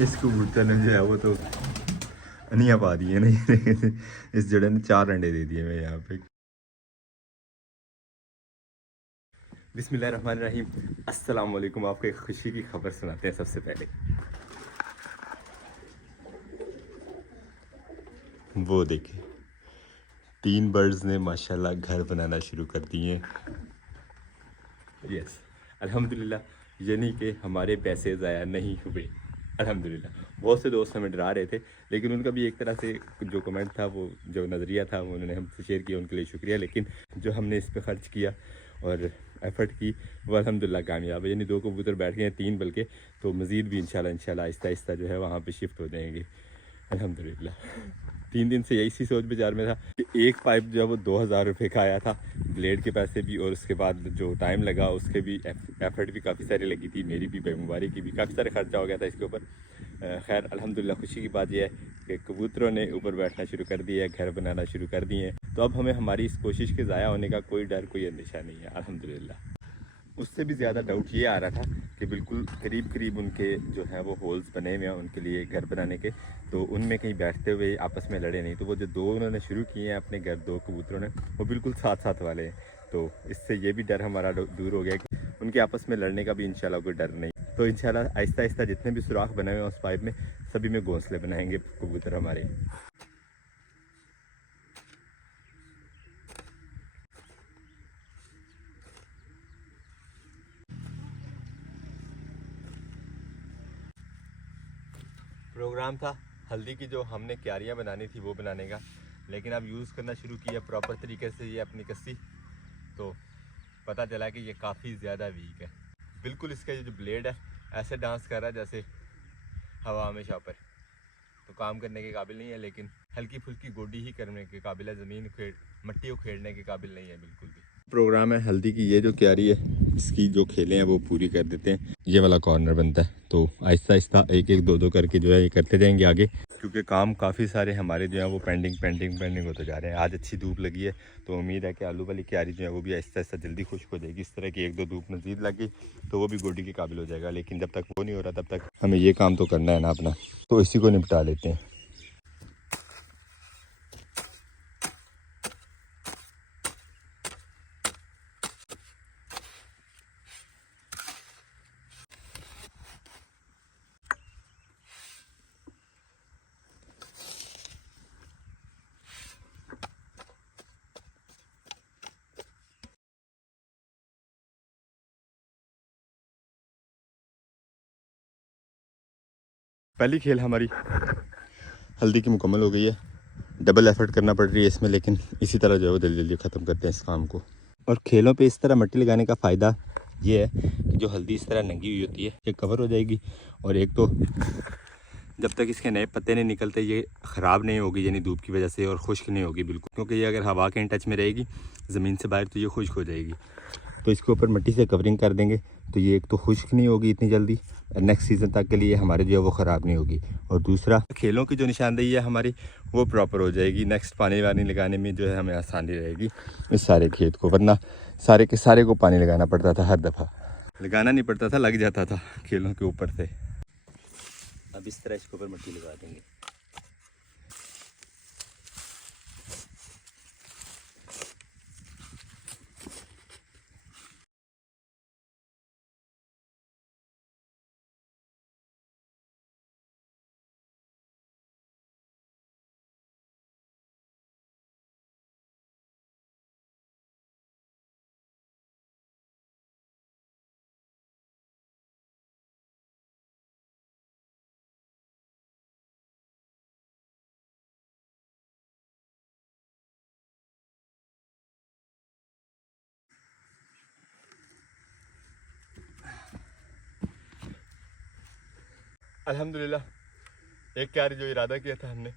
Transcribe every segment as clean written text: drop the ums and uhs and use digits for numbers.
इस कबूतर ने जो है वो तो अनिया पा दी है नहीं। इस जड़े ने 4 अंडे दे दिए मैं यहाँ पे। बिस्मिल्लाहिर्रहमानिर्रहीम, अस्सलाम वालेकुम। आपको एक खुशी की खबर सुनाते हैं। सबसे पहले वो देखे 3 बर्ड्स ने माशाल्लाह घर बनाना शुरू कर दिए। यस, अल्हम्दुलिल्लाह। यानी कि हमारे पैसे ज़ाया नहीं हुए, अल्हम्दुलिल्लाह। बहुत से दोस्त हमें डरा रहे थे, लेकिन उनका भी एक तरह से जो कमेंट था, वो जो नज़रिया था, वो उन्होंने हमसे शेयर किया, उनके लिए शुक्रिया। लेकिन जो हमने इस पे ख़र्च किया और एफ़र्ट की, वो अल्हम्दुलिल्लाह कामयाब है। यानी 2 कबूतर बैठ गए हैं, 3 बल्कि, तो मज़ीद भी इंशाल्लाह आहिस्ता आहिस्ता जो है वहाँ पे शिफ्ट हो जाएंगे अल्हम्दुलिल्लाह। 3 दिन से यही सी सोच विचार में था कि एक पाइप जो है वो 2000 रुपये का आया था, ब्लेड के पैसे भी, और उसके बाद जो टाइम लगा उसके भी, एफर्ट भी काफ़ी सारी लगी थी, मेरी भी, मुबारी की भी, काफ़ी सारा खर्चा हो गया था इसके ऊपर। खैर अल्हम्दुलिल्लाह, खुशी की बात यह है कि कबूतरों ने ऊपर बैठना शुरू कर दिया है, घर बनाना शुरू कर दिए हैं। तो अब हमें हमारी इस कोशिश के ज़ाया होने का कोई डर, कोई अंदेशा नहीं है अल्हम्दुलिल्लाह। उससे भी ज़्यादा डाउट ये आ रहा था कि बिल्कुल करीब करीब उनके जो हैं वो होल्स बने हुए हैं उनके लिए घर बनाने के, तो उनमें कहीं बैठते हुए आपस में लड़े नहीं। तो वो जो 2 उन्होंने शुरू किए हैं अपने घर, 2 कबूतरों ने, वो बिल्कुल साथ साथ वाले हैं। तो इससे ये भी डर हमारा दूर हो गया कि उनके आपस में लड़ने का भी इंशाल्लाह कोई डर नहीं। तो इंशाल्लाह आहिस्ता आहिस्ता जितने भी सुराख बनाए हुए हैं उस पाइप में, सभी में घोंसले बनाएंगे कबूतर हमारे। प्रोग्राम था हल्दी की, जो हमने क्यारियाँ बनानी थी वो बनाने का, लेकिन अब यूज़ करना शुरू किया प्रॉपर तरीके से ये अपनी कस्सी, तो पता चला कि ये काफ़ी ज़्यादा वीक है। बिल्कुल इसका ये जो ब्लेड है ऐसे डांस कर रहा है जैसे हवा में शॉपर, तो काम करने के काबिल नहीं है। लेकिन हल्की फुल्की गोडी ही करने के काबिल है, ज़मीन मट्टी उखेड़ने के काबिल नहीं है बिल्कुल भी। प्रोग्राम है हल्दी की, ये जो क्यारी है इसकी जो खेलें हैं वो पूरी कर देते हैं। ये वाला कॉर्नर बनता है, तो आहिस्ता आहिस्ता एक एक दो दो करके जो है ये करते जाएंगे आगे, क्योंकि काम काफ़ी सारे हमारे जो है वो पेंडिंग होते जा रहे हैं। आज अच्छी धूप लगी है, तो उम्मीद है कि आलू वाली क्यारी जो है वो भी आहिस्ता आहिस्ता जल्दी खुश्क हो जाएगी। इस तरह की 1-2 धूप मज़ीद लग गई तो वो भी गोडी के काबिल हो जाएगा। लेकिन जब तक वो नहीं हो रहा तब तक हमें ये काम तो करना है ना अपना, तो इसी को निपटा लेते हैं। पहली खेल हमारी हल्दी की मुकम्मल हो गई है। डबल एफर्ट करना पड़ रही है इसमें, लेकिन इसी तरह जो है वो जल्दी जल्दी ख़त्म करते हैं इस काम को। और खेलों पे इस तरह मिट्टी लगाने का फ़ायदा ये है कि जो हल्दी इस तरह नंगी हुई होती है ये कवर हो जाएगी, और एक तो जब तक इसके नए पत्ते नहीं निकलते ये ख़राब नहीं होगी, यानी धूप की वजह से, और खुश्क नहीं होगी बिल्कुल, क्योंकि ये अगर हवा के इन टच में रहेगी ज़मीन से बाहर तो ये खुश्क हो जाएगी। तो इसके ऊपर मिट्टी से कवरिंग कर देंगे तो ये एक तो खुश्क नहीं होगी इतनी जल्दी, नेक्स्ट सीज़न तक के लिए हमारे जो है वो ख़राब नहीं होगी, और दूसरा खेलों की जो निशानदेही है हमारी वो प्रॉपर हो जाएगी। नेक्स्ट पानी वानी लगाने में जो है हमें आसानी रहेगी इस सारे खेत को, वरना सारे के सारे को पानी लगाना पड़ता था, हर दफ़ा लगाना नहीं पड़ता था, लग जाता था खेलों के ऊपर से। अब इस तरह इसके ऊपर मिट्टी लगा देंगे। अल्हम्दुलिल्लाह, एक क्यारी जो इरादा किया था हमने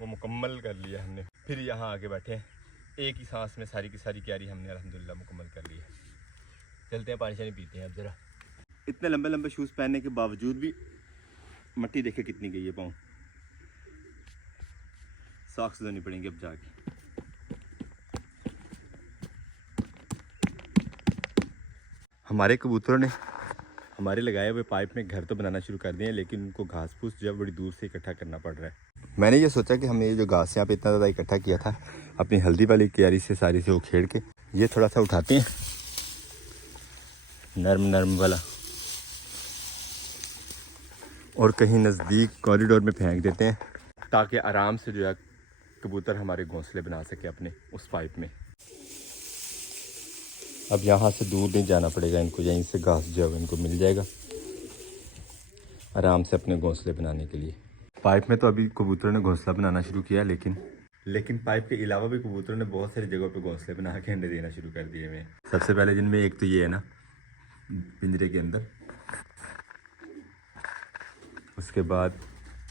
वो मुकम्मल कर लिया हमने। फिर यहाँ आके बैठे हैं, एक ही सांस में सारी की सारी क्यारी हमने अल्हम्दुलिल्लाह मुकम्मल कर ली है। चलते हैं, पानी शानी पीते हैं अब ज़रा। इतने लंबे लंबे शूज़ पहनने के बावजूद भी मट्टी देखे कितनी गई है पाँव, सॉक्स धोनी पड़ेंगे अब जाके। हमारे कबूतरों ने हमारे लगाए हुए पाइप में घर तो बनाना शुरू कर दिए हैं, लेकिन उनको घास फूस जो है बड़ी दूर से इकट्ठा करना पड़ रहा है। मैंने ये सोचा कि हमने ये जो घास यहाँ पे इतना ज़्यादा इकट्ठा किया था अपनी हल्दी वाली क्यारी से सारी से उखेड़ के ये थोड़ा सा उठाते हैं, नरम नरम वाला, और कहीं नज़दीक कॉरिडोर में फेंक देते हैं ताकि आराम से जो है कबूतर हमारे घोंसले बना सके अपने उस पाइप में। अब यहाँ से दूर नहीं जाना पड़ेगा इनको, यहीं से घास जो है इनको मिल जाएगा आराम से अपने घोंसले बनाने के लिए। पाइप में तो अभी कबूतरों ने घोंसला बनाना शुरू किया, लेकिन पाइप के अलावा भी कबूतरों ने बहुत सारी जगहों पे घोंसले बना के अंडे देना शुरू कर दिए हुए। सबसे पहले जिनमें एक तो ये है ना पिंजरे के अंदर, उसके बाद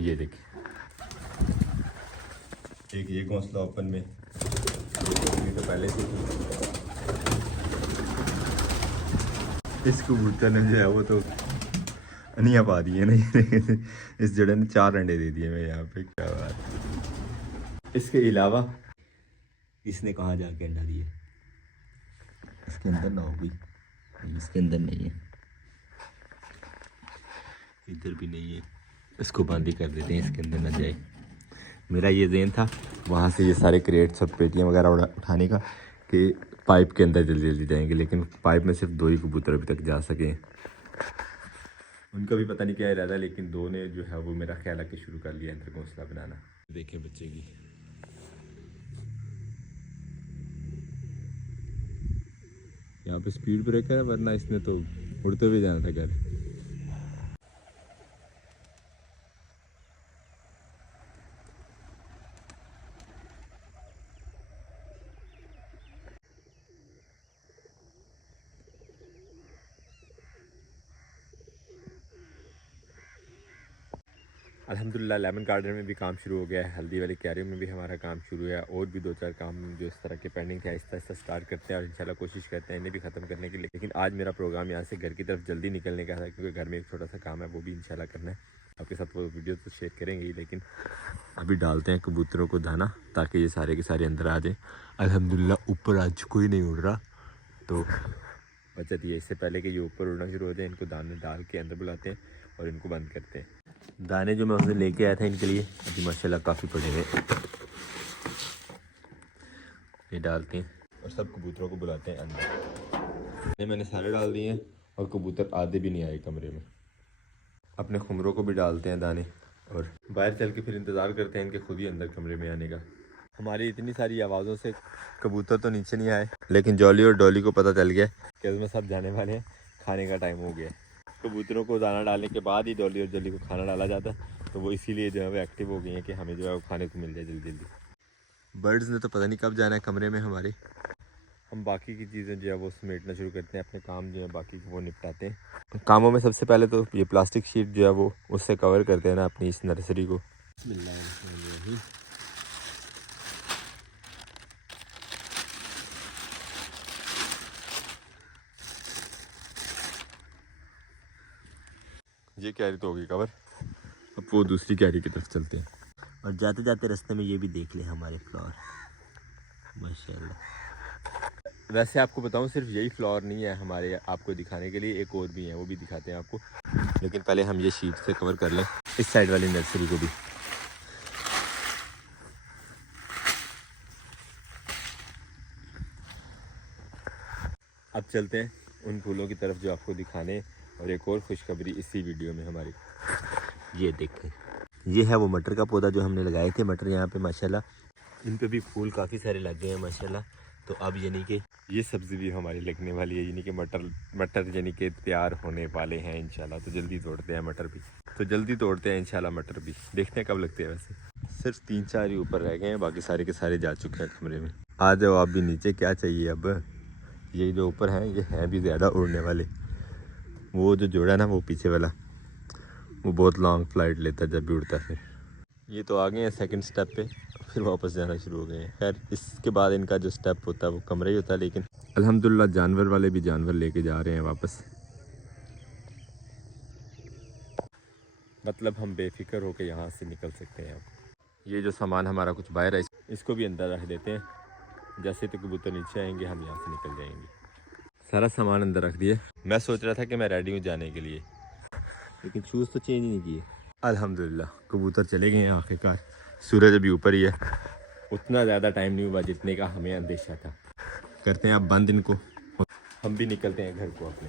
ये देखिए एक ये घोंसला ओपन में, तो पहले से इस कबूतर ने जो है वो तो अनिया पा दिए नहीं इस जड़े ने 4 अंडे दे दिए मैं यहाँ पे, क्या बात। इसके अलावा इसने कहाँ जाके अंडा दिए, इसके अंदर ना होगी, इसके अंदर नहीं है, इधर भी नहीं है, इसको बंद ही कर देते हैं, इसके अंदर ना जाए। मेरा ये ज़हन था वहाँ से ये सारे क्रेट्स और पेटियाँ वगैरह उठाने का कि पाइप के अंदर जल्दी जल्दी जाएंगे, लेकिन पाइप में सिर्फ 2 ही कबूतर अभी तक जा सके। उनका भी पता नहीं क्या इरादा, लेकिन 2 ने जो है वो मेरा ख्याल है कि शुरू कर लिया अंदर घोंसला बनाना। देखें बच्चे की यहाँ पे स्पीड ब्रेकर है, वरना इसने तो उड़ते हुए जाना था घर। अल्हम्दुलिल्लाह लेमन गार्डन में भी काम शुरू हो गया है, हल्दी वाली क्यारियों में भी हमारा काम शुरू है, और भी 2-4 काम जो इस तरह के पेंडिंग थे आहिस्ता आहिस्ता स्टार्ट करते हैं और इंशाल्लाह कोशिश करते हैं इन्हें भी ख़त्म करने के लिए। लेकिन आज मेरा प्रोग्राम यहाँ से घर की तरफ जल्दी निकलने का था, क्योंकि घर में एक छोटा सा काम है वो भी इंशाल्लाह करना है। आपके साथ वो वीडियो तो शेयर करेंगे ही, लेकिन अभी डालते हैं कबूतरों को दाना ताकि ये सारे के सारे अंदर आ जाएँ। अल्हम्दुलिल्लाह ऊपर आज कोई नहीं उड़ रहा, तो बचत ये इससे पहले कि ये ऊपर उड़ना शुरू हो जाए इनको दाने डाल के अंदर बुलाते हैं और इनको बंद करते हैं। दाने जो मैं उसने लेके आया था इनके लिए अभी माशाल्लाह काफ़ी पड़े हुए, ये डालते हैं और सब कबूतरों को बुलाते हैं अंदर। मैंने सारे डाल दिए हैं और कबूतर आधे भी नहीं आए कमरे में। अपने खुमरों को भी डालते हैं दाने और बाहर चल के फिर इंतज़ार करते हैं इनके खुद ही अंदर कमरे में आने का। हमारी इतनी सारी आवाज़ों से कबूतर तो नीचे नहीं आए, लेकिन जॉली और डॉली को पता चल गया कि इसमें सब जाने वाले हैं, खाने का टाइम हो गया। कबूतरों को दाना डालने के बाद ही डॉली और जॉली को खाना डाला जाता है, तो वो इसीलिए जो है वो एक्टिव हो गई हैं कि हमें जो है वो खाने को मिल जाए जल्दी जल्दी। बर्ड्स ने तो पता नहीं कब जाना है कमरे में हमारे। हम बाकी की चीज़ें जो है वो समेटना शुरू करते हैं, अपने काम जो है बाकी वो निपटाते हैं। कामों में सबसे पहले तो ये प्लास्टिक शीट जो है वो उससे कवर करते हैं ना अपनी इस नर्सरी को। ये कैरी तो होगी कवर, अब वो दूसरी कैरी की तरफ चलते हैं। और जाते जाते रास्ते में ये भी देख ले हमारे फ्लावर माशाल्लाह। वैसे आपको बताऊं सिर्फ यही फ्लावर नहीं है हमारे, आपको दिखाने के लिए एक और भी है, वो भी दिखाते हैं आपको। लेकिन पहले हम ये शीट से कवर कर लें इस साइड वाली नर्सरी को भी। अब चलते हैं उन फूलों की तरफ जो आपको दिखाने, और एक और खुशखबरी इसी वीडियो में हमारी। ये देखें, ये है वो मटर का पौधा जो हमने लगाए थे। मटर यहाँ पे माशाल्लाह इन पे भी फूल काफ़ी सारे लग गए हैं माशाल्लाह। तो अब यानी कि ये सब्ज़ी भी हमारी लगने वाली है, यानी कि मटर यानी कि तैयार होने वाले हैं इंशाल्लाह। तो जल्दी तोड़ते हैं मटर भी, तो जल्दी तोड़ते हैं इंशाल्लाह मटर भी। देखते हैं कब लगते हैं। वैसे सिर्फ 3-4 ही ऊपर रह गए हैं, बाकी सारे के सारे जा चुके हैं कमरे में। आ जाओ आप भी नीचे, क्या चाहिए अब। ये जो ऊपर हैं ये हैं भी ज़्यादा उड़ने वाले। वो जो जोड़ा ना वो पीछे वाला वो बहुत लॉन्ग फ्लाइट लेता है जब भी उड़ता है। फिर ये तो आ गए हैं सेकंड स्टेप पे, फिर वापस जाना शुरू हो गए हैं। खैर इसके बाद इनका जो स्टेप होता है वो कमरा ही होता है, लेकिन अल्हम्दुलिल्लाह जानवर वाले भी जानवर लेके जा रहे हैं वापस। मतलब हम बेफिक्र होकर यहाँ से निकल सकते हैं। अब ये जो सामान हमारा कुछ बाहर है इसको भी अंदर रख देते हैं, जैसे तो कबूतर नीचे आएंगे हम यहाँ से निकल जाएंगे। सारा सामान अंदर रख दिए। मैं सोच रहा था कि मैं रेडी हूँ जाने के लिए, लेकिन शूज़ तो चेंज ही नहीं किए। अल्हम्दुलिल्लाह कबूतर चले गए हैं आखिरकार। सूरज अभी ऊपर ही है। उतना ज़्यादा टाइम नहीं हुआ जितने का हमें अंदेशा था। करते हैं अब बंद इनको, हम भी निकलते हैं घर को अपने।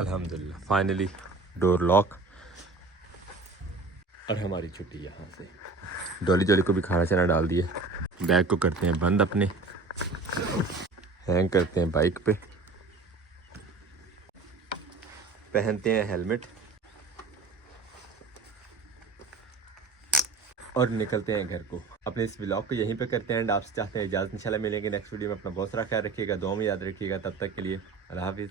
अल्हम्दुलिल्लाह फाइनली डोर लॉक और हमारी छुट्टी यहाँ से। डॉली जॉली को भी खाना चाना डाल दिया। बैग को करते हैं बंद अपने, हैंग करते हैं बाइक पे, पहनते हैं हेलमेट और निकलते हैं घर को। अपने इस व्लॉग को यहीं पे करते हैं एंड आपसे चाहते हैं इजाज़त। इंशाल्लाह मिलेंगे नेक्स्ट वीडियो में। अपना बहुत सारा ख्याल रखिएगा, दुआ में याद रखिएगा। तब तक के लिए अल्लाह हाफिज़।